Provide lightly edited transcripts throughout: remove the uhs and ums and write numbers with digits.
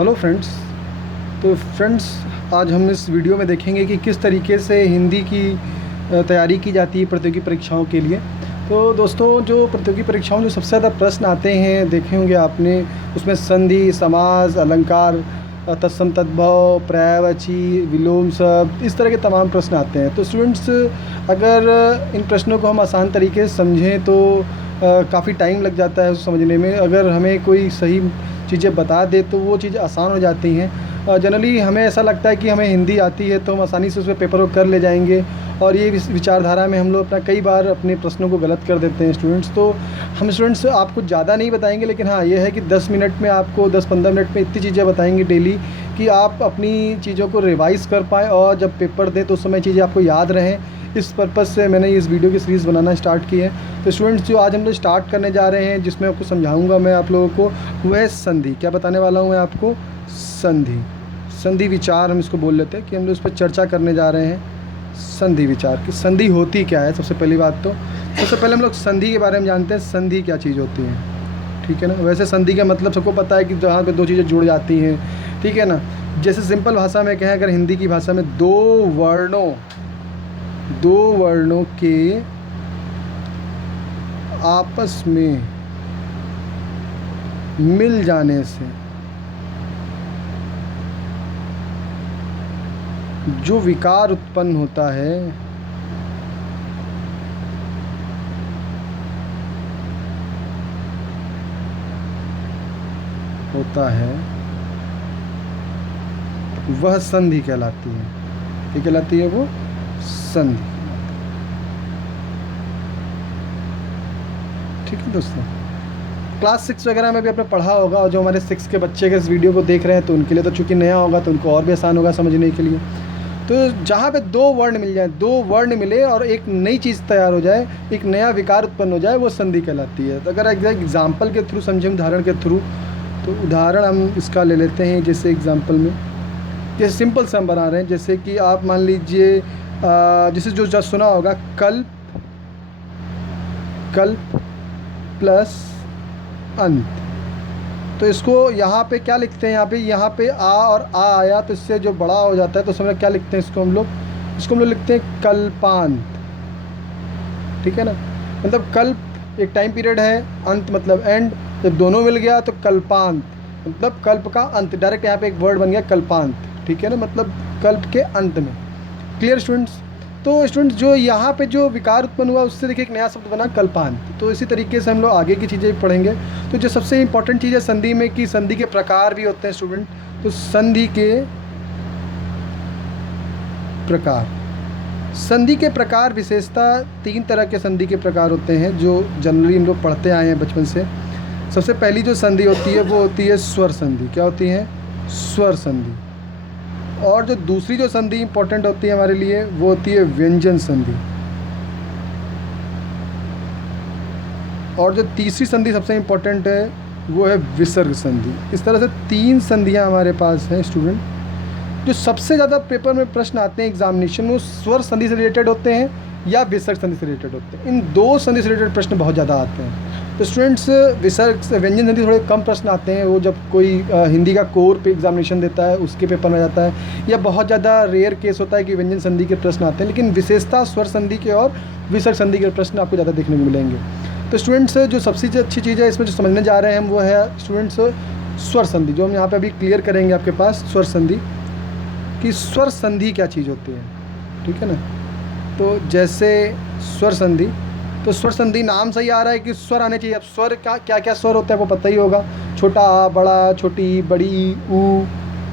Hello friends. तो friends, आज हम इस वीडियो में देखेंगे कि किस तरीके से हिंदी की तैयारी की जाती है प्रतियोगी परीक्षाओं के लिए। तो दोस्तों, जो प्रतियोगी परीक्षाओं जो सबसे ज़्यादा प्रश्न आते हैं देखे होंगे आपने, उसमें संधि, समास, अलंकार, तत्सम तद्भव, पर्यायवाची, विलोम शब्द, इस तरह के तमाम प्रश्न आते हैं। तो स्टूडेंट्स, अगर इन प्रश्नों को हम आसान तरीके से समझें तो काफ़ी टाइम लग जाता है उसको समझने में। अगर हमें कोई सही चीज़ें बता दे तो वो चीज़ आसान हो जाती हैं। जनरली हमें ऐसा लगता है कि हमें हिंदी आती है तो हम आसानी से उसमें पेपर वर्क कर ले जाएंगे, और ये विचारधारा में हम लोग अपना कई बार अपने प्रश्नों को गलत कर देते हैं स्टूडेंट्स। तो हम स्टूडेंट्स आपको ज़्यादा नहीं बताएंगे, लेकिन हाँ ये है कि 10 मिनट में आपको 10-15 मिनट में इतनी चीज़ें बताएंगे डेली कि आप अपनी चीज़ों को रिवाइज़ कर पाएँ, और जब पेपर दें तो उस समय चीज़ें आपको याद रहें। इस पर्पज़ से मैंने इस वीडियो की सीरीज़ बनाना स्टार्ट की है। तो स्टूडेंट्स, जो आज हम लोग स्टार्ट करने जा रहे हैं, जिसमें आपको समझाऊंगा मैं आप लोगों को, वह है संधि। क्या बताने वाला हूँ मैं आपको? संधि। संधि विचार हम इसको बोल लेते हैं कि हम लोग इस पर चर्चा करने जा रहे हैं। संधि विचार कि संधि होती क्या है। सबसे पहली बात तो सबसे पहले हम लोग संधि के बारे में जानते हैं, संधि क्या चीज़ होती है। ठीक है ना। वैसे संधि का मतलब सबको पता है कि जहाँ पे दो चीज़ें जुड़ जाती हैं, ठीक है ना। जैसे सिंपल भाषा में कहें, अगर हिंदी की भाषा में दो वर्णों के आपस में मिल जाने से जो विकार उत्पन्न होता है वह संधि कहलाती है। क्या कहलाती है? वो संधि। ठीक है दोस्तों, क्लास 6 वगैरह में भी आपने पढ़ा होगा, और जो हमारे 6 के बच्चे के इस वीडियो को देख रहे हैं तो उनके लिए तो चूँकि नया होगा तो उनको और भी आसान होगा समझने के लिए। तो जहाँ पे दो वर्ण मिल जाए, दो वर्ण मिले और एक नई चीज़ तैयार हो जाए, एक नया विकार उत्पन्न हो जाए, वो संधि कहलाती है। तो अगर एग्जाम्पल के थ्रू समझें, उदाहरण के थ्रू, तो उदाहरण हम इसका ले लेते हैं। जैसे एग्जाम्पल में जैसे सिंपल से हम बना रहे हैं, जैसे कि आप मान लीजिए जैसे जो सुना होगा, कल्प प्लस अंत। तो इसको यहाँ पे क्या लिखते हैं? यहाँ पे आ और आ आया तो इससे जो बड़ा हो जाता है तो समझ क्या लिखते हैं इसको हम लोग लिखते हैं कल्पांत। ठीक है ना। मतलब कल्प एक टाइम पीरियड है, अंत मतलब एंड। जब दोनों मिल गया तो कल्पांत, मतलब कल्प का अंत। डायरेक्ट यहाँ पे एक वर्ड बन गया कल्पांत। ठीक है ना, मतलब कल्प के अंत में। Clear students? तो स्टूडेंट्स, जो यहाँ पे जो विकार उत्पन्न हुआ उससे देखिए एक नया शब्द बना कल्पांत। तो इसी तरीके से हम लोग आगे की चीज़ें पढ़ेंगे। तो जो सबसे इम्पोर्टेंट चीज़ है संधि में, कि संधि के प्रकार भी होते हैं स्टूडेंट। तो संधि के प्रकार विशेषता 3 तरह के संधि के प्रकार होते हैं, जो जनरली हम लोग पढ़ते आए हैं बचपन से। सबसे पहली जो संधि होती है वो होती है स्वर संधि। क्या होती है? स्वर संधि। और जो दूसरी जो संधि इंपॉर्टेंट होती है हमारे लिए, वो होती है व्यंजन संधि। और जो तीसरी संधि सबसे इंपॉर्टेंट है वो है विसर्ग संधि। इस तरह से 3 संधियां हमारे पास हैं स्टूडेंट। जो सबसे ज़्यादा पेपर में प्रश्न आते हैं एग्जामिनेशन में, वो स्वर संधि से रिलेटेड होते हैं या विसर्ग संधि से रिलेटेड होते हैं। इन 2 संधि से रिलेटेड प्रश्न बहुत ज़्यादा आते हैं। तो स्टूडेंट्स, व्यंजन संधि थोड़े कम प्रश्न आते हैं। वो जब कोई हिंदी का कोर पे एग्जामिनेशन देता है उसके पेपर में जाता है, या बहुत ज़्यादा रेयर केस होता है कि व्यंजन संधि के प्रश्न आते हैं। लेकिन विशेषता स्वर संधि के और विसर्ग संधि के प्रश्न आपको ज़्यादा देखने को मिलेंगे। तो स्टूडेंट्स, जो सबसे अच्छी चीज़ है इसमें जो समझने जा रहे हैं हम, वो है स्टूडेंट्स स्वर संधि, जो हम यहाँ पर अभी क्लियर करेंगे आपके पास। स्वर संधि कि स्वर संधि क्या चीज़ होती है। ठीक है ना। तो जैसे स्वर संधि, तो स्वर संधि नाम से ही आ रहा है कि स्वर आने चाहिए। अब स्वर क्या क्या स्वर होता है वो पता ही होगा। छोटा आ, बड़ा, छोटी ई, बड़ी ई, ऊ,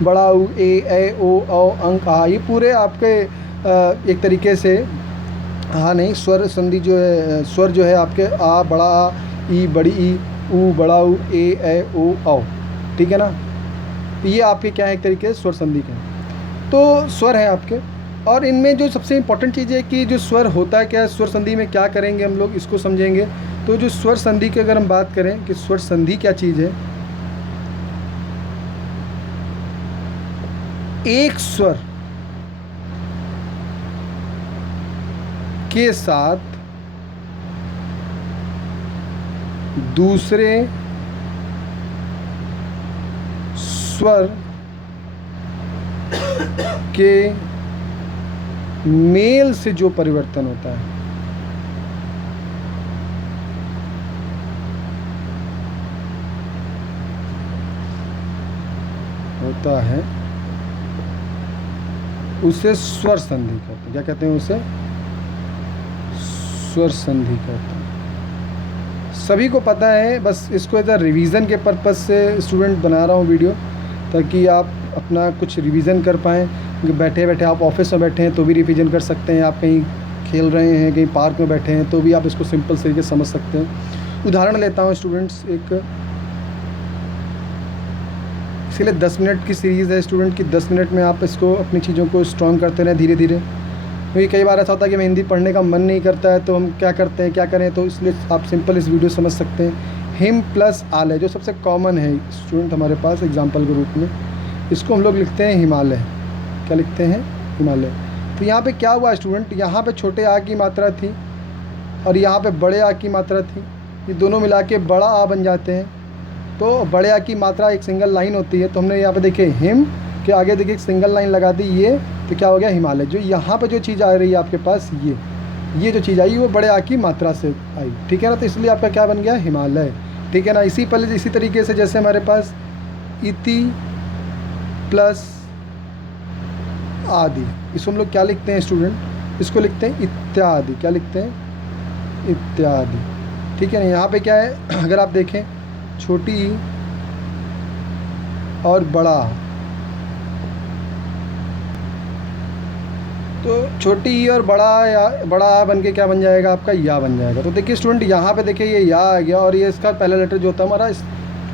बड़ा ऊ, ए ओ औ, अंक आ, ये पूरे आपके एक तरीके से, हाँ नहीं, स्वर संधि जो है, स्वर जो है आपके आ, बड़ा आ, ई, बड़ी ई, ऊ, बड़ा ऊ, ए ओ औ। ठीक है ना। ये आपके क्या है, एक तरीके से स्वर संधि के। तो स्वर है आपके, और इनमें जो सबसे इम्पोर्टेंट चीज़ है कि जो स्वर होता है क्या है, स्वर संधि में क्या करेंगे हम लोग, इसको समझेंगे। तो जो स्वर संधि की अगर हम बात करें कि स्वर संधि क्या चीज़ है, एक स्वर के साथ दूसरे स्वर के मेल से जो परिवर्तन होता है, उसे स्वर संधि कहते हैं। क्या कहते हैं उसे? स्वर संधि कहते हैं। सभी को पता है, बस इसको एज अ रिवीजन के पर्पज़ से स्टूडेंट बना रहा हूँ वीडियो, ताकि आप अपना कुछ रिवीजन कर पाएँ। बैठे बैठे आप ऑफिस में बैठे हैं तो भी रिवीजन कर सकते हैं, आप कहीं खेल रहे हैं, कहीं पार्क में बैठे हैं तो भी आप इसको सिंपल तरीके से समझ सकते हैं। उदाहरण लेता हूँ स्टूडेंट्स, इसलिए 10 मिनट की सीरीज़ है स्टूडेंट की। 10 मिनट में आप इसको अपनी चीज़ों को स्ट्रॉन्ग करते रहें धीरे धीरे, क्योंकि कई बार ऐसा होता है कि हमें हिंदी पढ़ने का मन नहीं करता है, तो हम क्या करते हैं, क्या करें, तो इसलिए आप सिंपल इस वीडियो समझ सकते हैं। हिम प्लस आलय जो सबसे कॉमन है स्टूडेंट हमारे पास एग्जाम्पल के रूप में, इसको हम लोग लिखते हैं हिमालय। क्या लिखते हैं? हिमालय। तो यहाँ पे क्या हुआ स्टूडेंट, यहाँ पे छोटे आ की मात्रा थी और यहाँ पे बड़े आ की मात्रा थी, ये दोनों मिला के बड़ा आ बन जाते हैं। तो बड़े आ की मात्रा एक सिंगल लाइन होती है, तो हमने यहाँ पे देखे हिम के आगे देखिए एक सिंगल लाइन लगा दी, ये तो क्या हो गया? हिमालय। जो यहाँ पे जो चीज़ आ रही है आपके पास, ये जो चीज़ आई वो बड़े आ की मात्रा से आई, ठीक है ना। तो इसलिए आपका क्या बन गया? हिमालय, ठीक है ना। इसी तरीके से जैसे हमारे पास इति प्लस आदि, इसको हम लोग क्या लिखते हैं स्टूडेंट? इसको लिखते हैं इत्यादि। क्या लिखते हैं? इत्यादि, ठीक है ना। यहाँ पे क्या है, अगर आप देखें छोटी ई और बड़ा, तो छोटी ई और बड़ा आ बन के क्या बन जाएगा? आपका या बन जाएगा। तो देखिए स्टूडेंट यहाँ पे देखिए ये या आ गया और ये इसका पहला लेटर जो होता है हमारा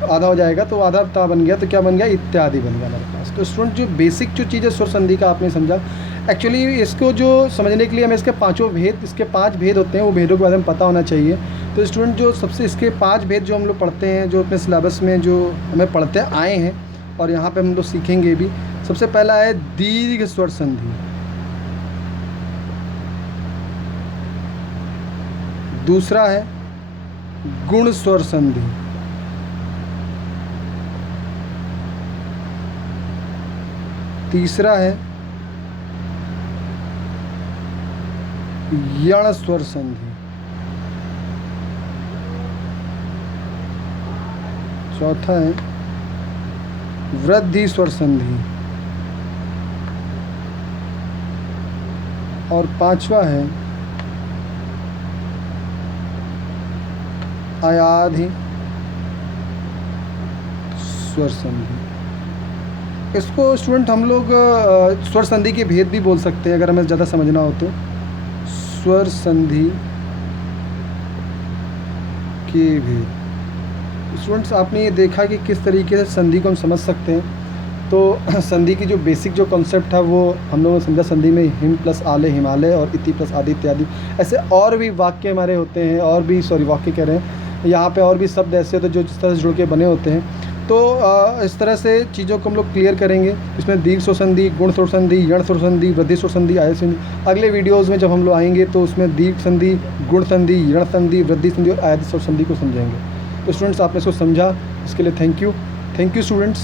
आधा हो जाएगा, तो आधा ता बन गया, तो क्या बन गया? इत्यादि बन गया हमारे पास। तो स्टूडेंट जो बेसिक जो चीज़ है स्वर संधि का आपने समझा। एक्चुअली इसको जो समझने के लिए हमें इसके 5 भेद होते हैं, वो भेदों के बारे में पता होना चाहिए। तो स्टूडेंट जो सबसे इसके 5 भेद जो हम लोग पढ़ते हैं, जो अपने सिलेबस में जो हमें पढ़ते आए हैं और यहाँ पे हम लोग सीखेंगे भी। सबसे पहला है दीर्घ स्वर संधि, दूसरा है गुण स्वर संधि, तीसरा है यण स्वर संधि, चौथा है वृद्धि स्वर संधि और पांचवा है अयाधि स्वर संधि। इसको स्टूडेंट हम लोग स्वर संधि के भेद भी बोल सकते हैं, अगर हमें ज़्यादा समझना हो तो। स्वर संधि के भेद स्टूडेंट्स, आपने ये देखा कि किस तरीके से संधि को हम समझ सकते हैं। तो संधि की जो बेसिक जो कॉन्सेप्ट था वो हम लोगों ने समझा। संधि में हिम प्लस आलय हिमालय और इति प्लस आदि इत्यादि, ऐसे और भी वाक्य हमारे होते हैं, और भी वाक्य कह रहे हैं यहाँ पे, और भी शब्द ऐसे होते हैं जो जिस तरह से जुड़ के बने होते हैं। तो इस तरह से चीज़ों को हम लोग क्लियर करेंगे। इसमें दीर्घ स्वर संधि, गुण स्वर संधि, यण स्वर संधि, वृद्धि स्वर संधि, आय संधि। अगले वीडियोज़ में जब हम लोग आएंगे तो उसमें दीर्घ संधि, गुण संधि, यण संधि, वृद्धि संधि और आय स्वर संधि को समझेंगे। तो स्टूडेंट्स आपने इसको समझा, इसके लिए थैंक यू स्टूडेंट्स।